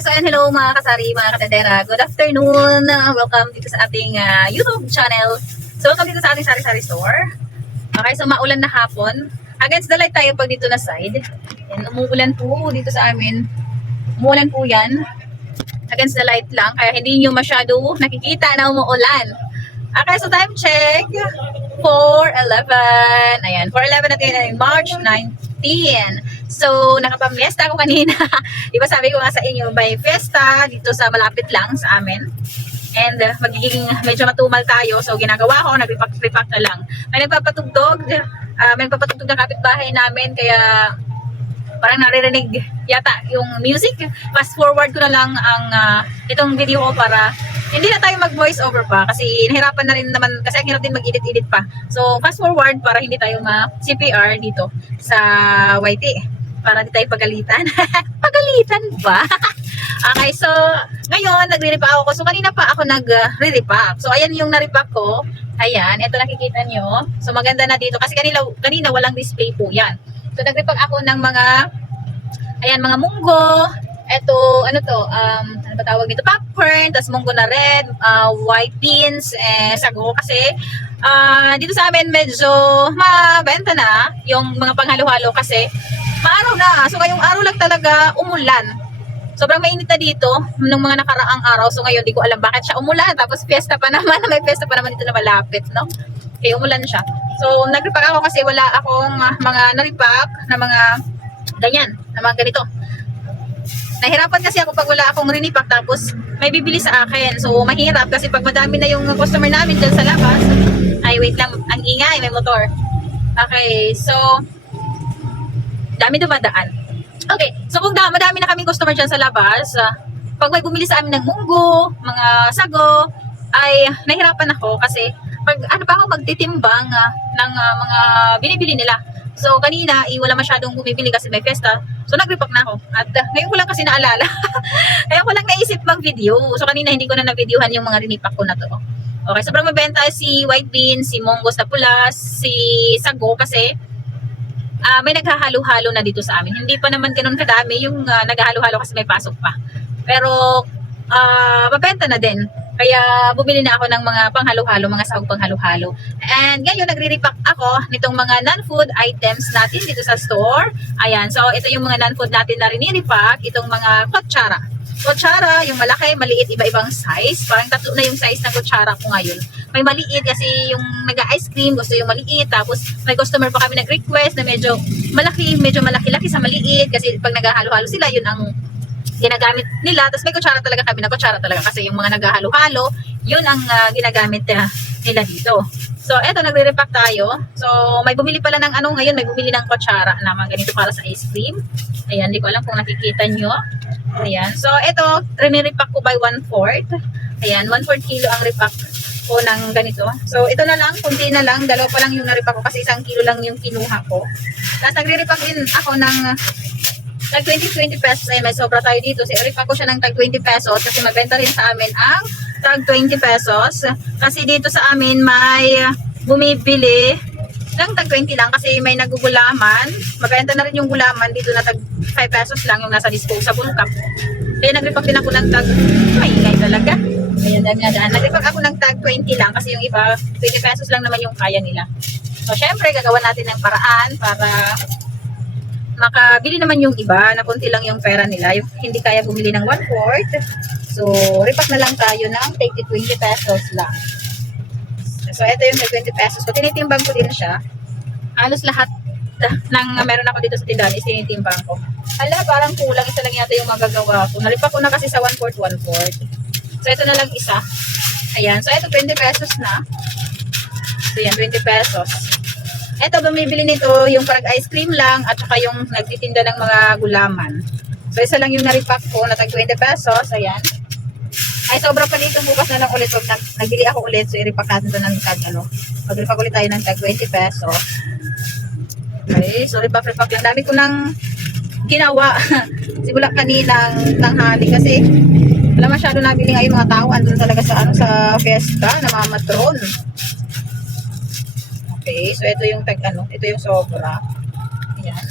So ayan, hello mga kasari, mga katendera. Good afternoon. Welcome dito sa ating YouTube channel. So welcome dito sa ating sari-sari store. Okay, so maulan na hapon. Against the light tayo pag dito na side. And umuulan po dito sa amin. Umuulan po yan. Against the light lang, kaya hindi nyo masyado nakikita na umuulan. Okay, so time check. 4:11. Ayan, 4:11 natin, March 19. So, nakapamiesta ako kanina. Diba sabi ko nga sa inyo, may fiesta dito sa malapit lang sa amin. And magiging medyo matumal tayo. So, ginagawa ko, nag-repack na lang. May nagpapatugtog na kapitbahay namin. Kaya parang naririnig yata yung music. Fast forward ko na lang ang itong video ko para hindi na tayo mag voice over pa kasi nahirapan na rin naman kasi ang hirap din mag-edit pa. So fast forward para hindi tayo ma-CPR dito sa YT para hindi tayo pagalitan. Pagalitan ba? Okay, so ngayon nagre-repack ako. So kanina pa ako nagre-repack. So ayan yung na-repack ko. Ayan, ito nakikita nyo. So maganda na dito kasi kanina walang display po yan. So nagrepack ako ng mga mga munggo. Ito, ano ba tawag dito? Popcorn, tas munggo na red, white beans, sago kasi dito sa amin medyo mabenta na yung mga panghalo-halo kasi maaraw na. So ngayong araw lang talaga umulan. Sobrang mainit na dito nung mga nakaraang araw. So ngayon di ko alam bakit siya umulan. Tapos fiesta pa naman, may fiesta pa naman dito na malapit, no? Kaya umulan siya. So nag-repack ako kasi wala akong mga na-repack na mga ganyan, na mga ganito. Nahirapan kasi ako pag wala akong rinipack tapos may bibili sa akin. So mahirap kasi pag madami na yung customer namin dyan sa labas. Ay wait lang, ang ingay, may motor. Okay, so dami dumadaan. Okay, so kung madami na kaming customer dyan sa labas, pag may bumili sa amin ng munggo, mga sago, ay nahirapan ako kasi pag pa ako magtitimbang ng mga binibili nila. So kanina wala masyadong bumibili kasi may fiesta. So nag-repack na ako. At ngayon ko lang kasi naalala. Ngayon ko lang naisip mag-video. So kanina hindi ko na na-videohan yung mga rinipack ko na to. Okay, sobrang mabenta si white beans, si monggos na pula, si sago kasi may naghahalo-halo na dito sa amin. Hindi pa naman ganun kadami yung naghahalo-halo kasi may pasok pa. Pero mabenta na din. Kaya bumili na ako ng mga panghalo-halo, mga sahog panghalo-halo. And ngayon nagre-repack ako nitong mga non-food items natin dito sa store. Ayan, so ito yung mga non-food natin na rin-repack, itong mga kutsara. Kutsara, yung malaki, maliit, iba-ibang size. Parang tatlo na yung size ng kutsara ko ngayon. May maliit kasi yung nag-ice cream, gusto yung maliit. Tapos may customer pa kami nag-request na medyo malaki-laki sa maliit. Kasi pag naghahalo-halo sila, yun ang ginagamit nila. Tapos may kutsara talaga kami na kutsara talaga kasi yung mga naghahalo-halo, yun ang ginagamit nila dito. So eto, nagre-repack tayo. So may bumili pala ng ngayon, may bumili ng kutsara na mga ganito para sa ice cream. Ayan, hindi ko alam kung nakikita nyo. Ayan, so eto, rin-repack ko by 1/4. Ayan, 1/4 kilo ang repack ko ng ganito. So ito na lang, kunti na lang, dalawa pa lang yung na-repack ko kasi 1 kilo lang yung kinuha ko. Tapos nagre-repack din ako ng tag 20 pesos. Ay, may sobra tayo dito. So, i-repack ko siya ng tag 20 pesos kasi mabenta rin sa amin ang tag 20 pesos. Kasi dito sa amin may bumibili ng tag 20 lang kasi may nagugulaman. Mabenta na rin yung gulaman dito na tag 5 pesos lang yung nasa disposable cup. Kaya nag-repack din ako ng tag, may ingay talaga. Ayan, dami na daan. Nag-repack ako ng tag 20 lang kasi yung iba 20 pesos lang naman yung kaya nila. So, syempre, gagawa natin ng paraan para makabili naman yung iba na konti lang yung pera nila, yung hindi kaya bumili ng 1/4. So, repack na lang tayo ng 20 pesos lang. So, ito yung 20 pesos. So, tinitimbang ko din siya. Halos lahat ng meron ako dito sa tindahan is tinitimbang ko. Hala, parang kulang. Isa lang yata yung magagawa ko. Nalipak ko na kasi sa 1/4. So, ito na lang isa. Ayan. So, ito 20 pesos na. So, yan, 20 pesos. Ito, bumibili nito yung parang ice cream lang at saka yung nagtitinda ng mga gulaman. So, isa lang yung na-repack ko na tag 20 pesos. Ayan. Ay, sobra pa dito. Bukas na lang ulit. So, nagbili ako ulit. So, i-repack natin ito ng tag, mag-repack ulit tayo ng tag 20 pesos. Okay. So, repack lang. Dami ko nang ginawa. Simula kaninang tanghali kasi wala masyado nabili ngayon mga tao. Andun talaga sa fiesta na mamatron. Okay, so ito yung ito yung sobra. Ayan.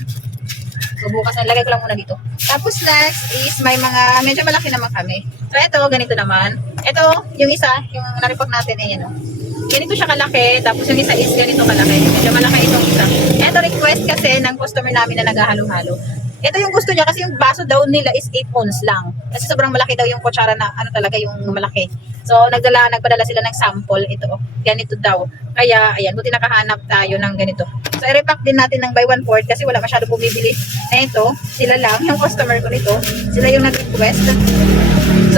So bukas na lagay ko lang muna dito. Tapos next is may mga medyo malaki naman kami. So ito, ganito naman. Ito, yung isa, yung na-repack natin, ayan o. Ganito siya kalaki, tapos yung isa is ganito kalaki. Medyo malaki itong isa. Ito request kasi ng customer namin na naghahalo-halo. Ito yung gusto niya kasi yung baso daw nila is 8 ounce lang. Kasi sobrang malaki daw yung kutsara na ano talaga yung malaki. So nagpadala sila ng sample ito. Ganito daw. Kaya ayan, buti nakahanap tayo ng ganito. So i-repack din natin ng buy 1/4 kasi wala masyado bumibili na ito. Sila lang, yung customer ko nito. Sila yung nag-request.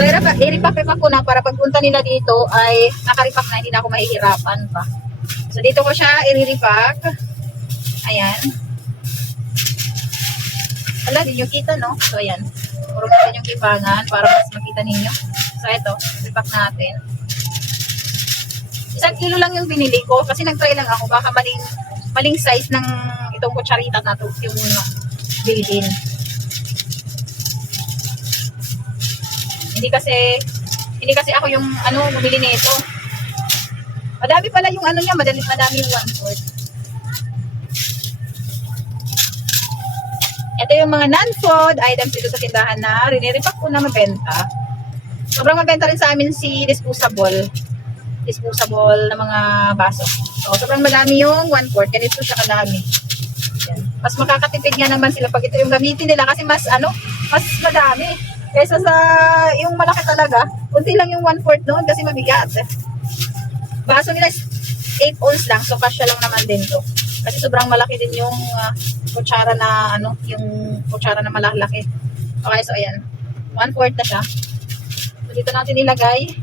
So i-repack ko na para pagpunta nila dito ay naka-repack na, hindi na ako mahihirapan pa. So dito ko siya i-repack. Ayan. Wala, din yung kita, no? So, ayan. Puro natin yung kibangan para mas makita ninyo. So, ito. Repack natin. 1 kilo lang yung binili ko kasi nag-try lang ako. Baka maling size ng itong kutsarita na to yung bilhin. Hindi kasi ako yung bumili nito. Madami pala yung niya, madami yung 1/4. Ito yung mga non-food items dito sa tindahan na riniripack ko na mabenta. Sobrang mabenta rin sa amin si disposable na mga baso. So, sobrang madami yung 1/4. Ganito siya kadami. Yan. Mas makakatipid nga naman sila pag ito yung gamitin nila kasi mas madami. Kaysa sa yung malaki talaga, kunti lang yung 1/4 noon kasi mabigat. Baso nila 8 ounce lang, so kasya lang naman din to. Kasi sobrang malaki din yung kutsara na yung kutsara na malaki. Okay, so ayan. 1/4 na siya. So dito natin ilagay.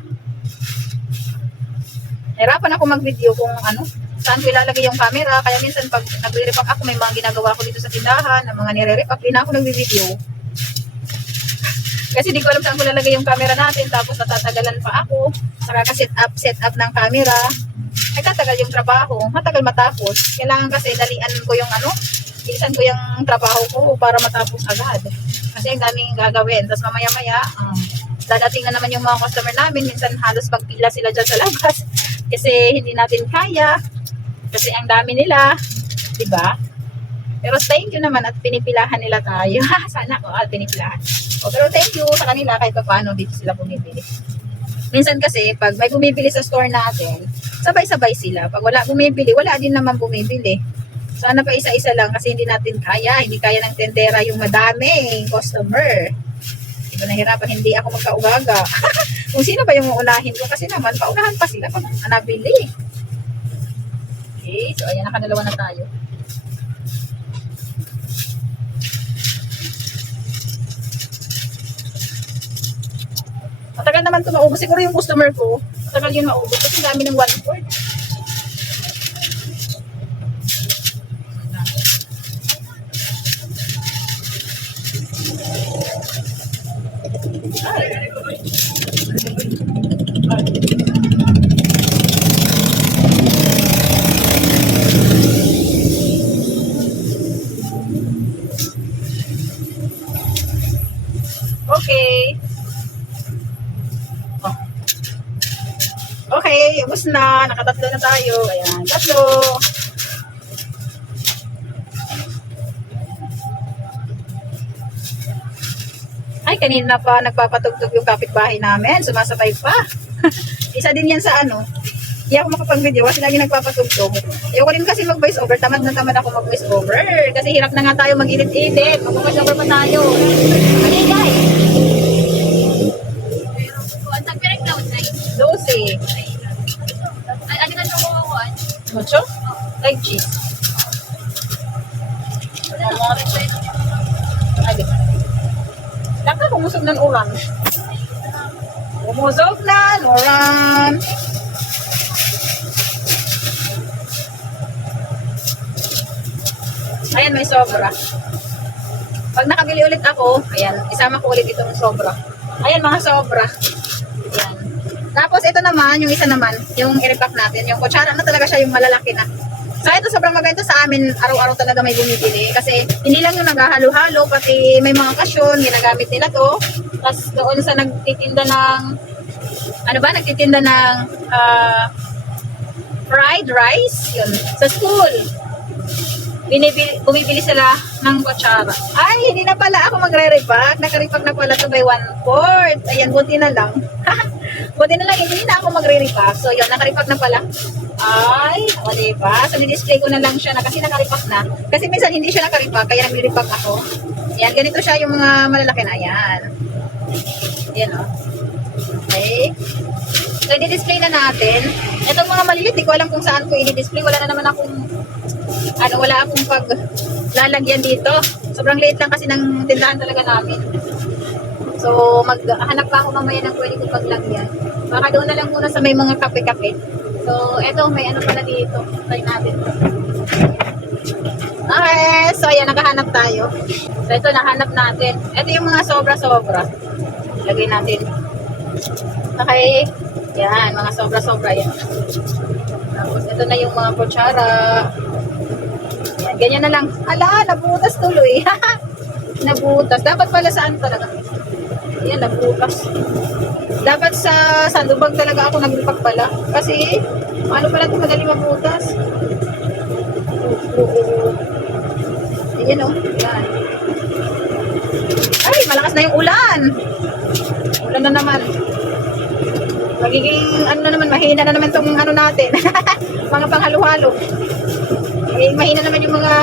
Hirapan ako mag-video kung saan ko ilalagay yung camera. Kaya minsan pag nagre-repack ako, may mga ginagawa ko dito sa tindahan, na mga nire-repack, di na ako nagre-video. Kasi di ko alam saan ko lalagay yung camera natin, tapos natatagalan pa ako. Saka set up ng camera. Nagtatagal yung trabaho, matagal matapos. Kailangan kasi dalian ko yung bilisan ko yung trabaho ko para matapos agad. Kasi ang daming gagawin. Tapos mamaya-maya, dadating na naman yung mga customer namin. Minsan halos magpila sila dyan sa labas. Kasi hindi natin kaya. Kasi ang dami nila. Diba? Pero thank you naman at pinipilahan nila tayo. Sana ko pinipilahan. Pero thank you sa kanila kahit pa paano dito sila bumibili. Minsan kasi, pag may bumibili sa store natin, sabay-sabay sila. Pag wala bumibili, wala din naman bumibili. Sana pa isa-isa lang kasi hindi natin kaya. Hindi kaya ng tendera yung madaming customer. Ito nahirapan, hindi ako magkaugaga. Kung sino ba yung uunahin ko kasi naman, paunahan pa sila pag nabili. Okay, so ayan, nakadalawa na tayo. Matagal naman ito maubos. Siguro yung customer ko, matagal yung maubos. Kasi dami ng 1/4. Okay. Okay, ubos na. Nakatatlo na tayo. Ayan, tatlo. Ay, kanina pa nagpapatugtog yung kapitbahay namin. Sumasabay pa. Isa din yan sa Hindi ako makapag-video kasi lagi nagpapatugtog. Ayoko rin kasi mag-voice over. Tamad na tamad ako mag-voice over. Kasi hirap na nga tayo mag-edit-edit. Mag-voice over pa tayo. Okay, guys. 12. Ano ka nung kukuhaan? Mucho? Like cheese. Ay, Laka, kumusog ng orange. Kumusog ng orange. Ayan, may sobra. Pag nakabili ulit ako, ayan, isama ko ulit itong sobra. Ayan, mga sobra. Ayan. Tapos ito naman, yung isa naman, yung i-repack natin, yung kutsara na talaga siya, yung malalaki na. So ito sobrang mabenta sa amin, araw-araw talaga may bumibili. Kasi hindi lang yung naghahalo-halo, pati may mga okasyon, ginagamit nila to. Tapos doon sa nagtitinda ng, nagtitinda ng fried rice, yun, sa school. bumibili sila ng kutsara. Ay, hindi na pala ako magre-repack. Naka-repack na pala to by 1/4. Ayan, buti na lang. Buti na lang, hindi na ako magre-repack. So, yun, naka-repack na pala. Ay, o diba? So, di-display ko na lang siya na kasi naka-repack na. Kasi minsan hindi siya naka-repack, kaya nag-repack ako. Ayan, ganito siya yung mga malalaki na. Ayan. Ayan, o. Okay. So, i-display na natin. Itong mga maliliit, di ko alam kung saan ko i-display. Wala na naman akong, wala akong paglalagyan dito. Sobrang liit lang kasi ng tindahan talaga namin. So, maghanap pa ako mamaya ng pwede kong paglagyan. Baka doon na lang muna sa may mga kape-kape. So, eto, may ano pala dito. Try natin. Okay, so ayan, nakahanap tayo. So, ito, nahanap natin. Ito yung mga sobra-sobra. Lagay natin. Okay. Yan, mga sobra-sobra yan. Tapos, ito na yung mga kutsara. Yan, ganyan na lang. Ala, nabutas tuloy. Nabutas. Dapat pala saan talaga? Yan, nabutas. Dapat sa sandubag talaga ako nagripak pala. Kasi, ano pala ito madali mabutas? Ayan o. Yan. Ay, malakas na yung ulan. Ulan na naman. Magiging, ano na naman, mahina na naman itong ano natin. Mga panghalo-halo. Magiging mahina naman yung mga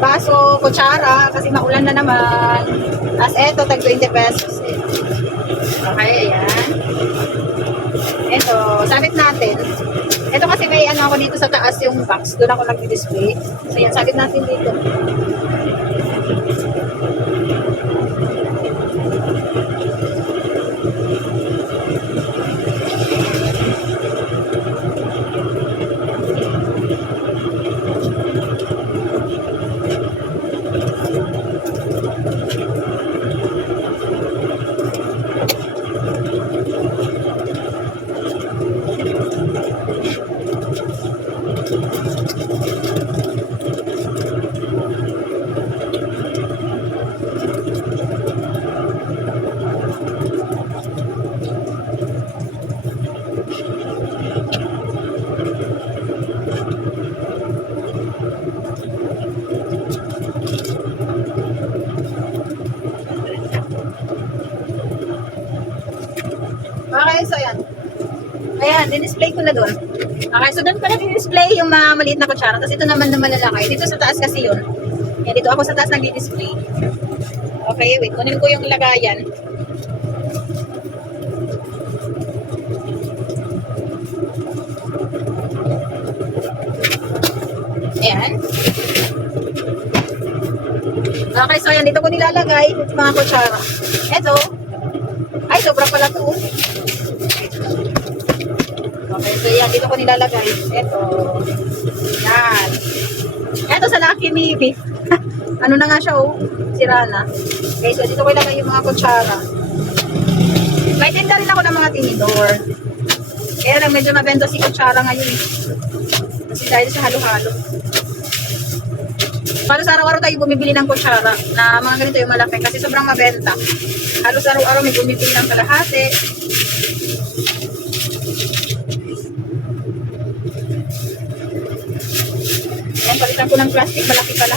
baso, kutsara, kasi maulan na naman. As eto, tag 20 pesos. Okay, ayan. Eto, sabit natin. Ito kasi may ano ako dito sa taas yung box. Doon ako nag-display. So, yan, sabit natin dito. Okay, so yan. Ayan, din-display ko na doon. Okay, so doon ko na din-display yung mga maliit na kutsara. Tapos ito naman na malalaki. Dito sa taas kasi yun. Yan, dito ako sa taas nag-display. Okay, wait. Kunin ko yung lagayan. Ayan. Okay, so yan. Dito ko nilalagay yung mga kutsara. Ito. Ay, sobra pala to. Okay, so yan, dito ko nilalagay. Ito. Yan. Ito sa Lucky Me Beef. Ano na nga siya, oh. Sira na. Okay, so dito ko ilagay yung mga kutsara. May tinda rin ako ng mga tinidor. Kaya lang, medyo mabenta si kutsara ngayon. Kasi dahil sa halo-halo. Halos araw-araw tayo bumibili ng kutsara na mga ganito yung malaki kasi sobrang mabenta. Halos araw-araw may bumibili ng kalahati. Ayan, palitan ko ng plastic, malaki pala.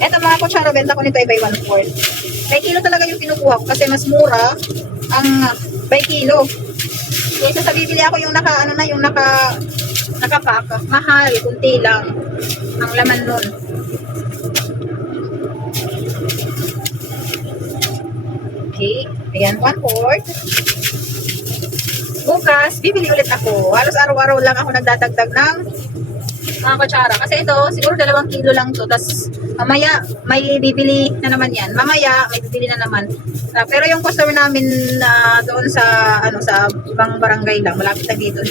Eto mga kutsara, benta ko nito ay by 1/4. By kilo talaga yung kinukuha ko kasi mas mura ang by kilo. Kaysa sa bibili ako yung nakapack, mahal, kunti lang ang laman nun. Okay, ayan, 1/4. Bukas, bibili ulit ako. Halos araw-araw lang ako nagdadagdag ng mga kutsara. Kasi ito, siguro 2 kilo lang to. Tapos, mamaya, may bibili na naman yan. Mamaya, may bibili na naman. Pero yung customer namin doon sa ibang barangay lang, malapit na dito.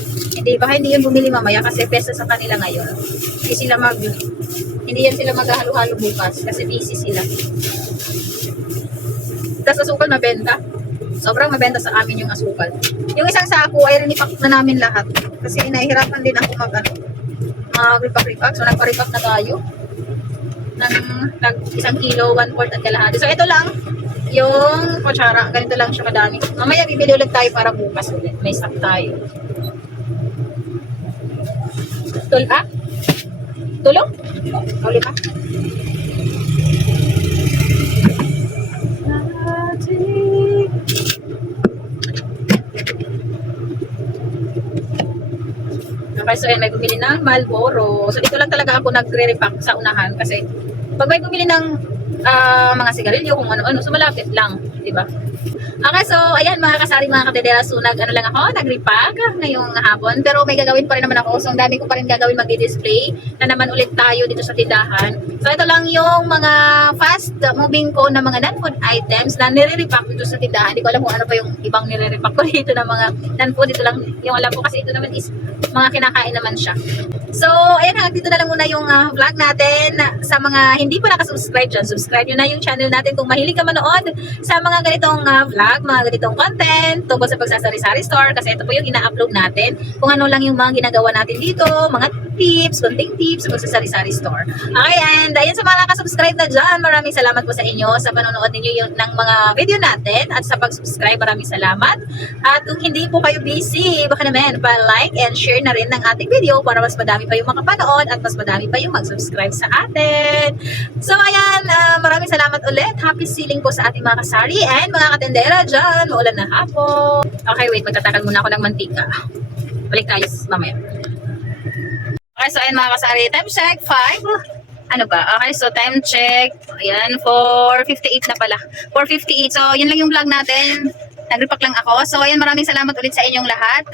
Baka hindi yun bumili mamaya kasi pesta sa kanila ngayon. Hindi yan sila maghahalo-halo bukas kasi busy sila. Tapos asukal mabenta. Sobrang mabenta sa amin yung asukal. Yung isang sako ay rinipak na namin lahat. Kasi nahihirapan din ako mag-repack. So nagpa-repack na tayo. Ng 1 kilo, 1/4 at kalahati. So ito lang yung kutsara. Ganito lang siya kadami. Mamaya bibili ulit tayo para bukas ulit. May stock tayo. Tulong? O, 5. Okay, so yan, may bumili ng Marlboro. So, dito lang talaga ako nagre-repack sa unahan kasi pag may bumili ng mga sigarilyo, kung ano-ano, so malapit lang, di ba? Okay, so ayan mga kasari, mga katedera, so lang ako, nag-repack ngayong hapon, pero may gagawin pa rin naman ako, so ang dami ko pa rin gagawin, mag-display na naman ulit tayo dito sa tindahan. So ito lang yung mga fast moving ko na mga non-food items na nire-repack dito sa tindahan. Hindi ko alam kung ano pa yung ibang nire-repack ko dito na mga non-food, ito lang yung alam ko kasi ito naman is mga kinakain naman siya. So, ayan, dito na lang muna yung vlog natin. Sa mga hindi pa nakasubscribe dyan, subscribe nyo na yung channel natin kung mahilig ka manood sa mga ganitong vlog, mga ganitong content tungkol sa pagsasari-sari store kasi ito po yung ina-upload natin. Kung ano lang yung mga ginagawa natin dito, mga tips, konting tips sa pagsasari-sari store. Okay, and ayan sa mga nakasubscribe na dyan, maraming salamat po sa inyo sa panonood ninyo ng mga video natin at sa pag-subscribe, maraming salamat. At kung hindi po kayo busy, baka naman pa-like and share na rin ng ating video para mas madami pa yung makapanood at mas madami pa yung mag-subscribe sa atin. So ayan, maraming salamat ulit. Happy selling po sa ating mga kasari and mga katendera dyan. Maulan na hapon. Okay, wait, magtatakal muna ako ng mantika. Balik tayo mamaya. Okay, so ayan mga kasari, time check, 5. Ano ba? Okay, so time check. Ayan, 4:58 na pala. 4:58. So, yun lang yung vlog natin. Nag-repack lang ako. So, ayan, maraming salamat ulit sa inyong lahat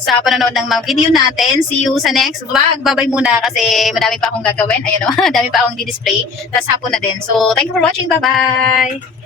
sa panonood ng mga video natin. See you sa next vlog. Bye-bye muna kasi madami pa akong gagawin. Ayun o, madami pa akong di-display. Tapos hapon na din. So, thank you for watching. Bye-bye!